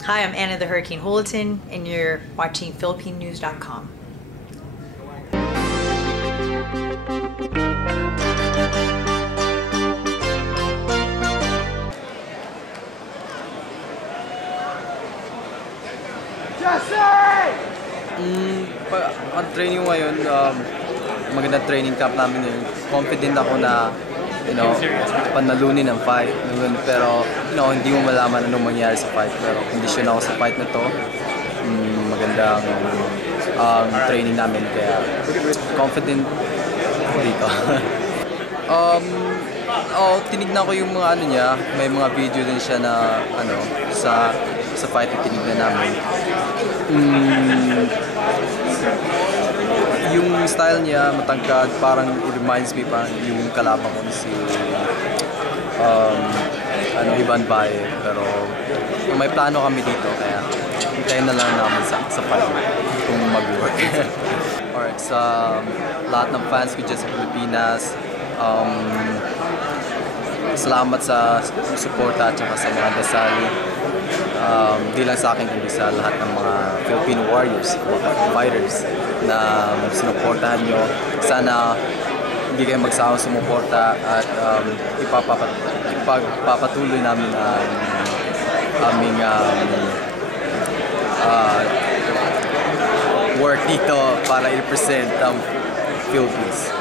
Hi, I'm Anna the Hurricane Hulleton, and you're watching PhilippineNews.com. Ang training ngayon, magandang training camp namin ngayon. Confident ako na, panalunin ang fight. Pero, hindi mo malaman anong mangyari sa fight. Pero kondisyon ako sa fight na to. Magandang training namin, kaya confident ako dito. Tinignan ko yung mga niya, may mga video din siya na sa fight na tinignan namin. Yung style niya matangkad, parang it reminds me parang yung kalaban ko si Ivan Bae, pero may plano kami dito, kaya hintayin na lang namin sa fight kung mag-work. Alright, sa lahat ng fans ko dyan sa Pilipinas, salamat sa suporta at saka sa mga dasal. Di lang sa akin, kundi sa lahat ng mga Filipino warriors, mga fighters na sinuportahan nyo. Sana hindi kayo magsawang sumuporta at ipagpapatuloy namin ang aming work dito para i-represent ang Philippines.